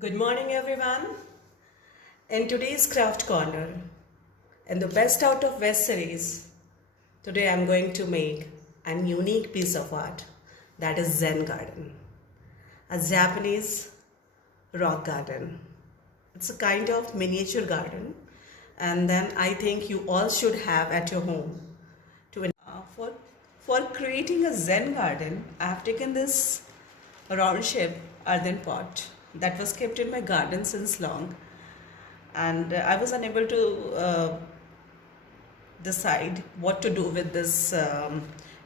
Good morning, everyone. In today's Craft Corner, in the Best Out of West series, today I'm going to make an unique piece of art that is Zen Garden, a Japanese rock garden. It's a kind of miniature garden, and then I think you all should have at your home. For creating a Zen garden, I have taken this round shaped earthen pot that was kept in my garden since long, and I was unable to decide what to do with this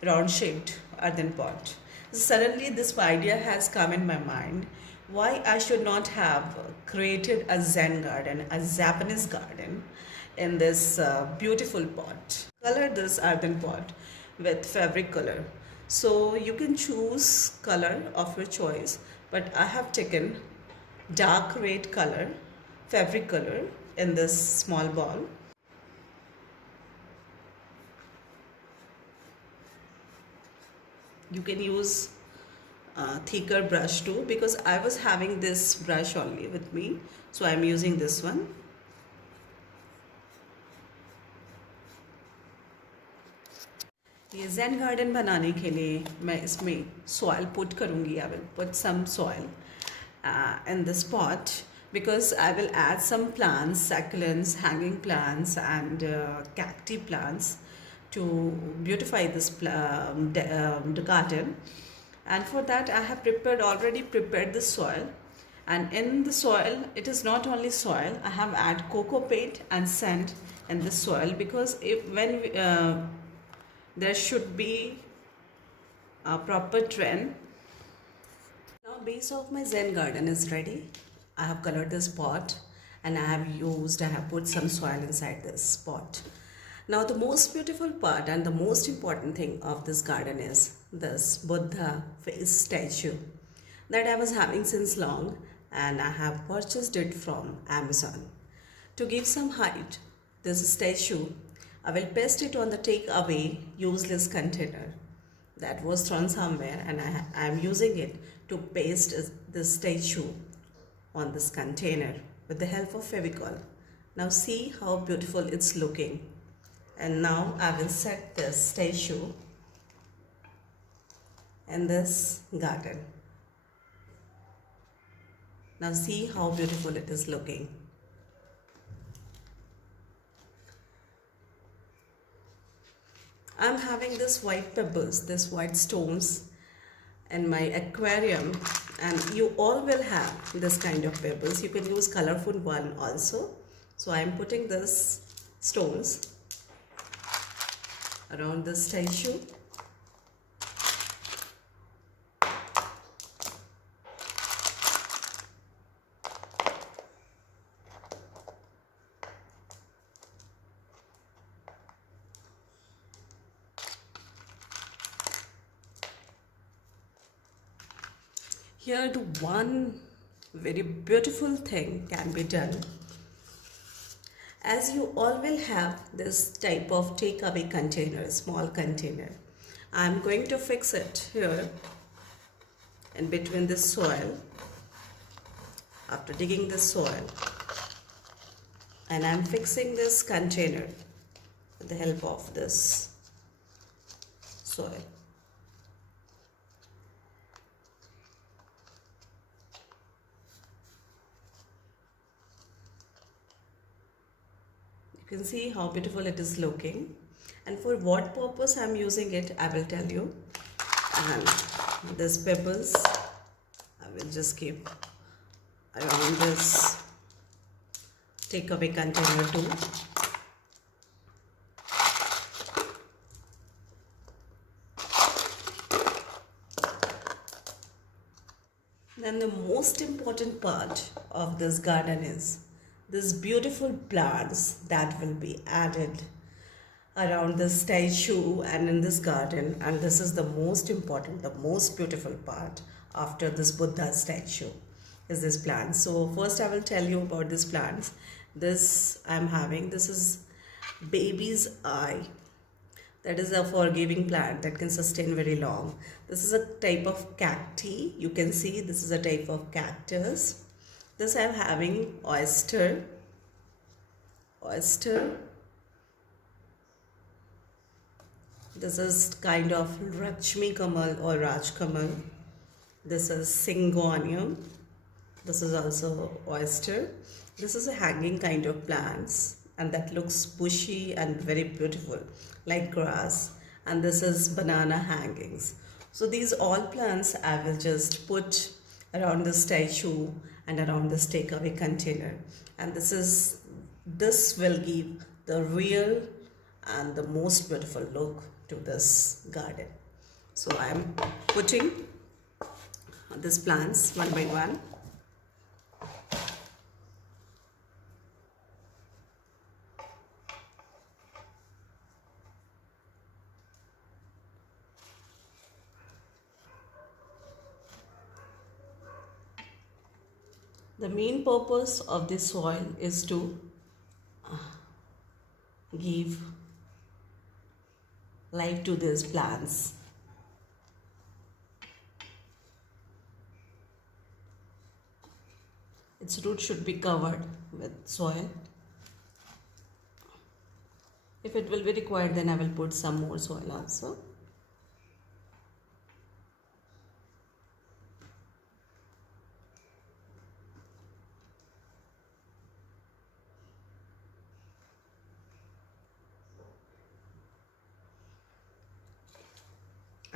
round shaped earthen pot. Suddenly this idea has come in my mind, why I should not have created a Zen garden, a Japanese garden, in this beautiful pot. Color this earthen pot with fabric color, so you can choose color of your choice, but I have taken dark red color, fabric color, in this small ball. You can use thicker brush too, because I was having this brush only with me, so I am using this one. ये zen garden बनाने के लिए मैं इसमें soil put करूँगी. I will put some soil in this pot, because I will add some plants, succulents, hanging plants, and cacti plants to beautify this the garden. And for that I have already prepared the soil, and in the soil, it is not only soil, I have added cocoa paint and sand in the soil, because there should be a proper trend. Now base of my Zen garden is ready. I have colored this pot, and I have put some soil inside this pot. Now the most beautiful part and the most important thing of this garden is this Buddha face statue that I was having since long, and I have purchased it from Amazon. To give some height, this statue, I will paste it on the take-away useless container that was thrown somewhere, and I am using it to paste this statue on this container with the help of Fevicol. Now see how beautiful it's looking. And now I will set this statue in this garden. Now see how beautiful it is looking. I'm having this white pebbles, this white stones in my aquarium, and you all will have this kind of pebbles. You can use colorful one also. So I'm putting this stones around this statue. Here the one very beautiful thing can be done. As you all will have this type of takeaway container, small container, I am going to fix it here in between the soil. After digging the soil, and I am fixing this container with the help of this soil. You can see how beautiful it is looking, and for what purpose I am using it, I will tell you. And these pebbles I will just keep around this takeaway container too. Then the most important part of this garden is these beautiful plants that will be added around the statue and in this garden, and this is the most important, the most beautiful part after this Buddha statue is this plant. So first I will tell you about these plants. This is baby's eye. That is a forgiving plant that can sustain very long. This is a type of cacti. You can see this is a type of cactus. This I'm having oyster. This is kind of Lakshmi Kamal or Raj Kamal. This is Syngonium. This is also oyster. This is a hanging kind of plants and that looks bushy and very beautiful like grass. And this is banana hangings. So these all plants I will just put around the statue and around this takeaway container. And this will give the real and the most beautiful look to this garden. So I am putting these plants one by one. The main purpose of this soil is to give life to these plants. Its root should be covered with soil. If it will be required, then I will put some more soil also.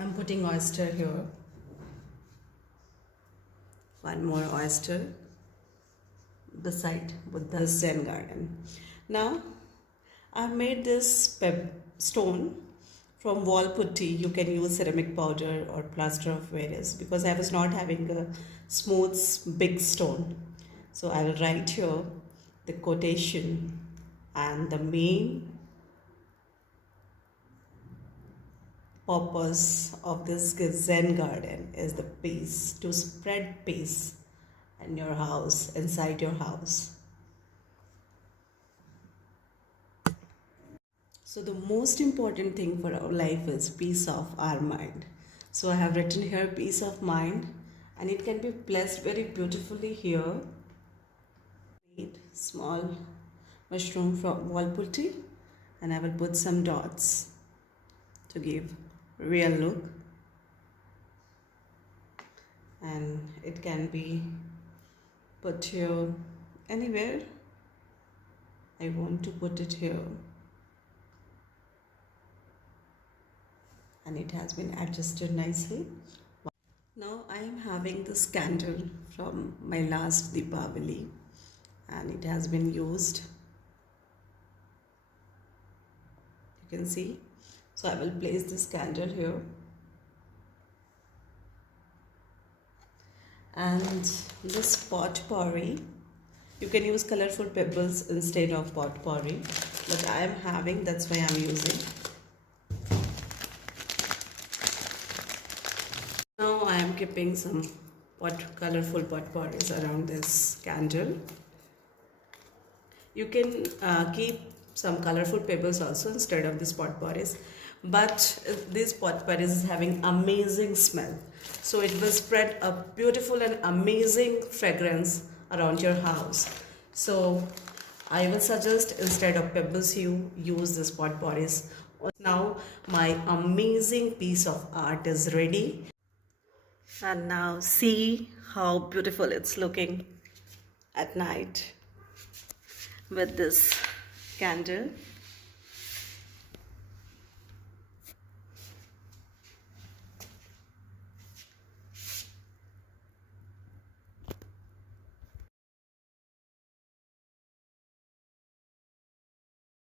I'm putting oyster here. One more oyster beside with the Zen garden. Now I've made this stone from wall putty. You can use ceramic powder or plaster of Paris because I was not having a smooth big stone. So I will write here the quotation, and the main purpose of this Zen garden is the peace, to spread peace in your house, inside your house. So the most important thing for our life is peace of our mind. So I have written here peace of mind, and it can be placed very beautifully here. Small mushroom from wall putty, and I will put some dots to give real look, and it can be put here anywhere. I want to put it here, and it has been adjusted nicely. Now I am having this candle from my last Deepavali, and it has been used. You can see. So I will place this candle here, and this potpourri, you can use colorful pebbles instead of potpourri, but I am having, that's why I am using. Now I am keeping some colorful potpourris around this candle. You can keep some colorful pebbles also instead of this potpourris, but this potpourri is having amazing smell, so it will spread a beautiful and amazing fragrance around your house. So I will suggest instead of pebbles you use this potpourris. Now my amazing piece of art is ready, and now see how beautiful it's looking at night with this candle.